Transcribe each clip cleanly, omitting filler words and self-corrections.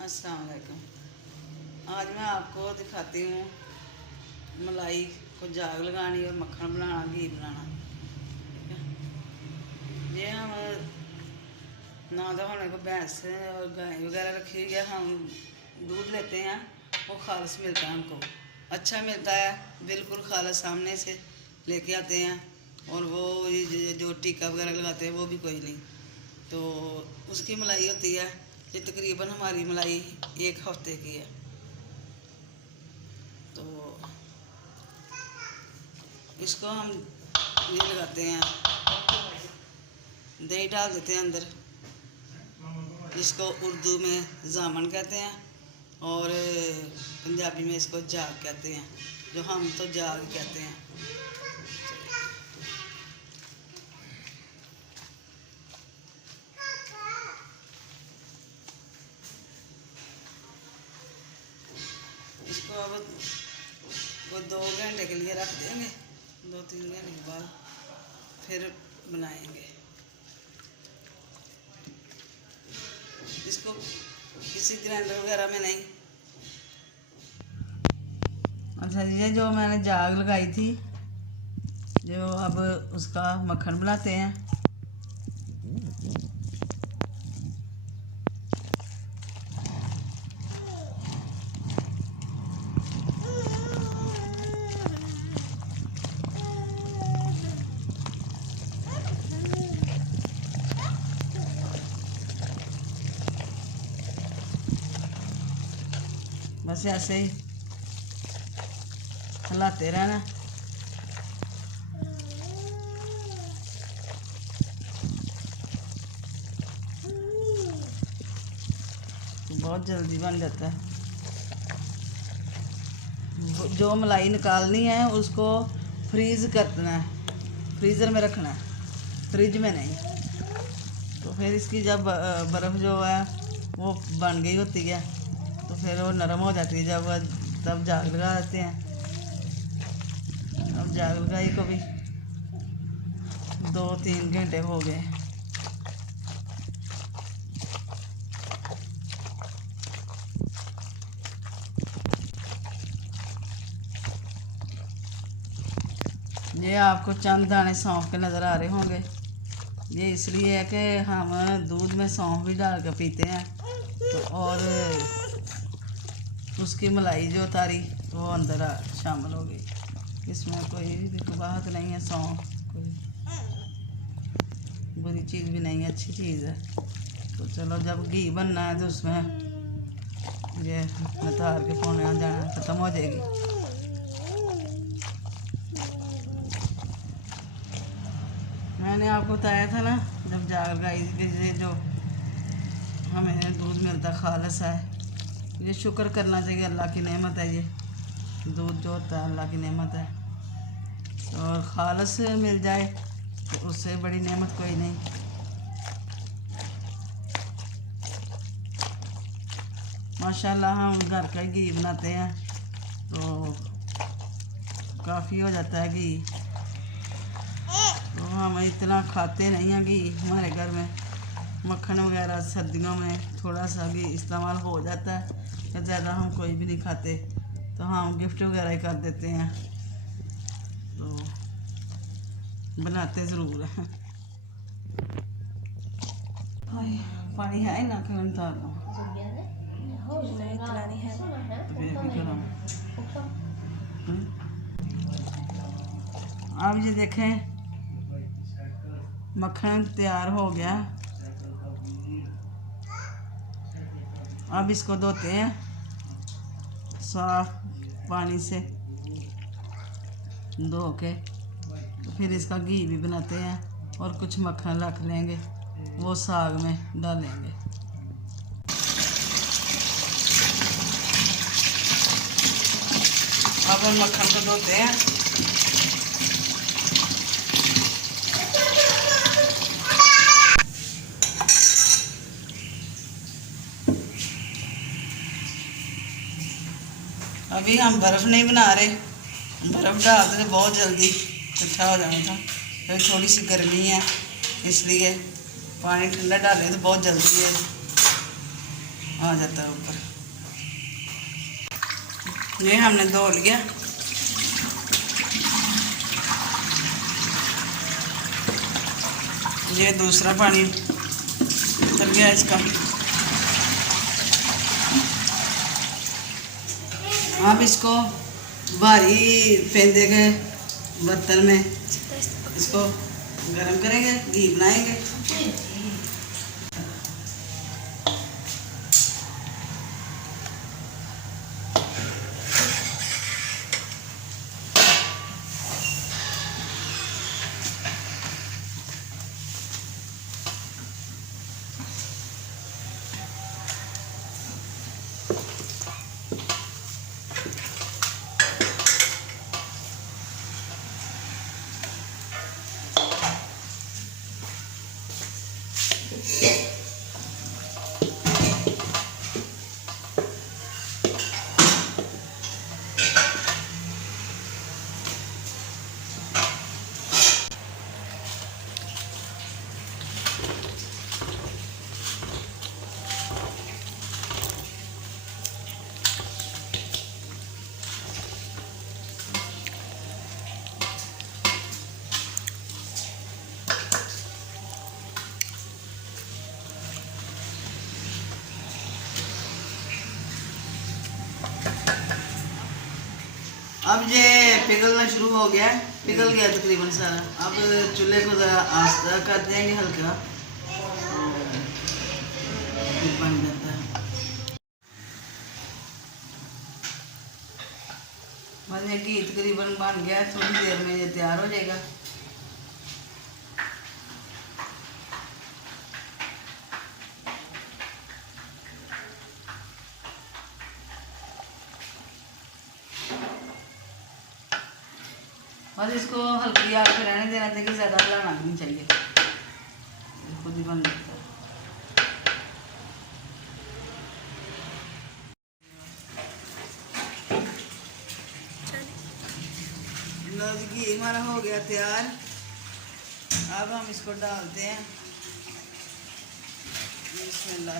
अस्सलाम वालेकुम। आज मैं आपको दिखाती हूँ मलाई को जाग लगानी और मक्खन बनाना, घी बनाना। ठीक है, ये हम ना तो होने को भैंस और गाय वगैरह रखी हुई है, हम दूध लेते हैं, वो खालिस मिलता है हमको, अच्छा मिलता है, बिल्कुल खालिस सामने से लेके आते हैं। और वो ये जो टीका वगैरह लगाते हैं वो भी कोई नहीं, तो उसकी मलाई होती है। ये तकरीबन हमारी मलाई 1 हफ्ते की है। तो इसको हम ये लगाते हैं, दही डाल देते हैं अंदर, जिसको उर्दू में जामन कहते हैं और पंजाबी में इसको जाग कहते हैं, जो हम तो जाग कहते हैं। इसको अब वो 2 घंटे के लिए रख देंगे, 2-3 घंटे के बाद फिर बनाएंगे इसको, किसी ग्राइंडर वगैरह में नहीं। अच्छा, ये जो मैंने जाग लगाई थी, जो अब उसका मक्खन बनाते हैं। बस ऐसे ही हिलाते रहना। तो बहुत जल्दी बन जाता है। जो मलाई निकालनी है उसको फ्रीज करना है, फ्रीज़र में रखना है, फ्रिज में नहीं। तो फिर इसकी जब बर्फ़ जो है वो बन गई होती है, तो फिर वो नरम हो जाती है। तब जाग लगा देते हैं। अब जाग लगाई को भी 2-3 घंटे हो गए। ये आपको चंद दाने सौंफ के नज़र आ रहे होंगे। ये इसलिए है कि हम दूध में सौंफ भी डाल के पीते हैं, तो और उसकी मलाई जो तारी वो अंदर शामिल हो गई। इसमें कोई भी बात नहीं है, सौंफ कोई बुरी चीज़ भी नहीं है, अच्छी चीज़ है। तो चलो, जब घी बनना है तो उसमें ये नतार के पौने आ जाना ख़त्म हो जाएगी। मैंने आपको बताया था ना, जब जाग लगाई, जो हमें दूध मिलता खालिस है। ये शुक्र करना चाहिए, अल्लाह की नेमत है। ये दूध जो होता है अल्लाह की नेमत है, और खालिस मिल जाए तो उससे बड़ी नेमत कोई नहीं। माशाल्लाह हम घर का ही घी बनाते हैं, तो काफ़ी हो जाता है घी। तो हम इतना खाते नहीं हैं घी, हमारे घर में मक्खन वगैरह सर्दियों में थोड़ा सा घी इस्तेमाल हो जाता है, ज़्यादा हम कोई भी नहीं खाते। तो हम गिफ्ट वगैरह ही कर देते हैं, तो बनाते ज़रूर हैं। पानी है ना, क्यों उतार लो, इतना नहीं है। अब ये देखें, मक्खन तैयार हो गया। अब इसको धोते हैं साफ पानी से, धो के तो फिर इसका घी भी बनाते हैं, और कुछ मक्खन रख लेंगे, वो साग में डालेंगे। अब हम मक्खन को धोते हैं। अभी हम बर्फ़ नहीं बना रहे, बर्फ़ डालते तो बहुत जल्दी इकट्ठा हो जाना था। फिर थोड़ी सी गर्मी है, इसलिए पानी ठंडा डालें तो बहुत जल्दी है। आ जाता है ऊपर। ये हमने धो लिया। ये दूसरा पानी उतर गया इसका। अब इसको भारी फेंदे के बर्तन में इसको गरम करेंगे, घी बनाएंगे। अब ये पिघलना शुरू हो गया, पिघल गया तकरीबन सारा। अब चूल्हे को ज़रा आस्था कर देंगे हल्का, तो बन जाता है। बस ये घी तकरीबन बन गया, थोड़ी देर में ये तैयार हो जाएगा। बस इसको हल्की आग पे रहने देना चाहिए, ज़्यादा हिलाना नहीं चाहिए, खुद ही बन जाता है। घी हमारा हो गया तैयार। अब हम इसको डालते हैं। बिस्मिल्लाह।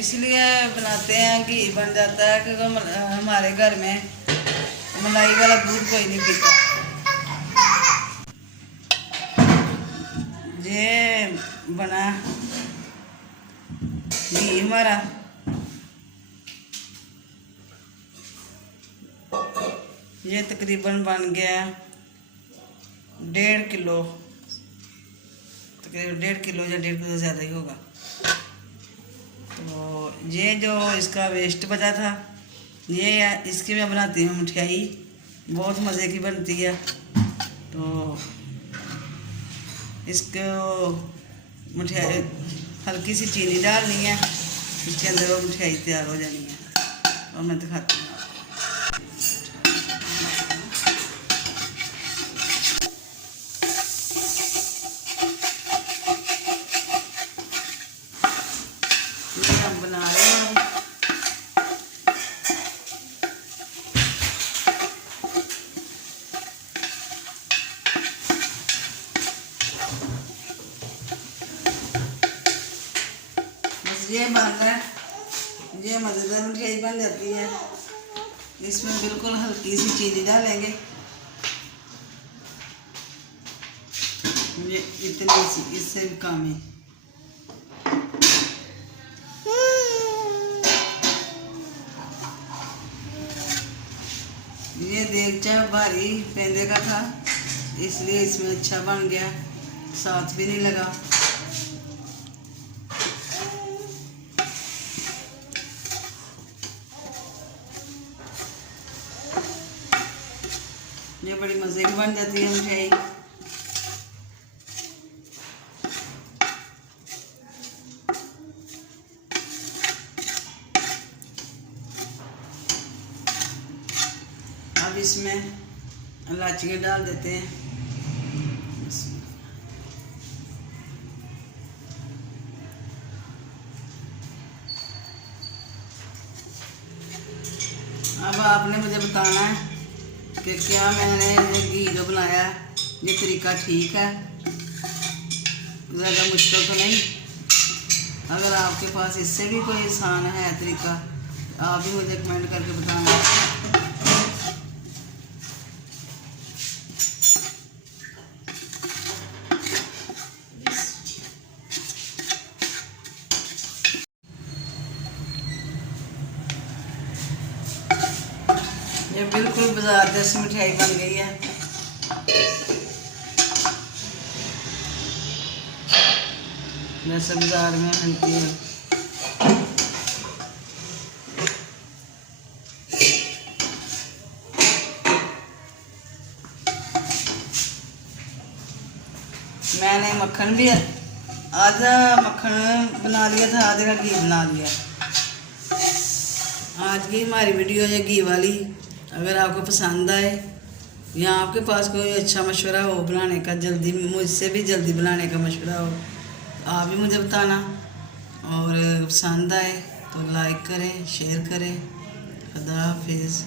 इसलिए बनाते हैं, घी बन जाता है क्योंकि हमारे घर में मलाई वाला दूध कोई नहीं पीता। ये बना घी हमारा। ये तकरीबन बन गया 1.5 किलो, तकरीबन 1.5 किलो या 1.5 किलो ज़्यादा ही होगा। तो ये जो इसका वेस्ट बचा था, ये इसकी मैं बनाती हूँ मिठाई, बहुत मज़े की बनती है। तो इसको मिठाई हल्की सी चीनी डालनी है, इसके अंदर वो मिठाई तैयार हो जानी है। और मैं दिखाती हूँ। हम बना रहे हैं बस ये बन रहा है। ये मज़ेदार मिठाई बन जाती है। इसमें बिल्कुल हल्की सी चीनी डालेंगे, ये इतनी सी, इससे भी कम ही। ये देगचा भारी पेंदे का था, इसलिए इसमें अच्छा बन गया, साथ भी नहीं लगा। ये बड़ी मज़े की बन जाती है मिठाई। अब इसमें इलायचियाँ डाल देते हैं। अब आपने मुझे बताना है कि क्या मैंने ये घी जो बनाया है ये तरीका ठीक है, ज़्यादा मुश्किल तो नहीं। अगर आपके पास इससे भी कोई आसान है तरीका, आप भी मुझे कमेंट करके बताना। ये बिल्कुल बाजार जैसी मिठाई बन गई है। जैसे बाजार में बनती है। मैंने मक्खन भी आधा मक्खन बना लिया था, आधे का घी बना लिया। आज की हमारी वीडियो है घी वाली। अगर आपको पसंद आए या आपके पास कोई अच्छा मशवरा हो बनाने का, जल्दी मुझसे भी जल्दी बनाने का मशवरा हो, आप भी मुझे बताना। और पसंद आए तो लाइक करें, शेयर करें। खुदा हाफिज़।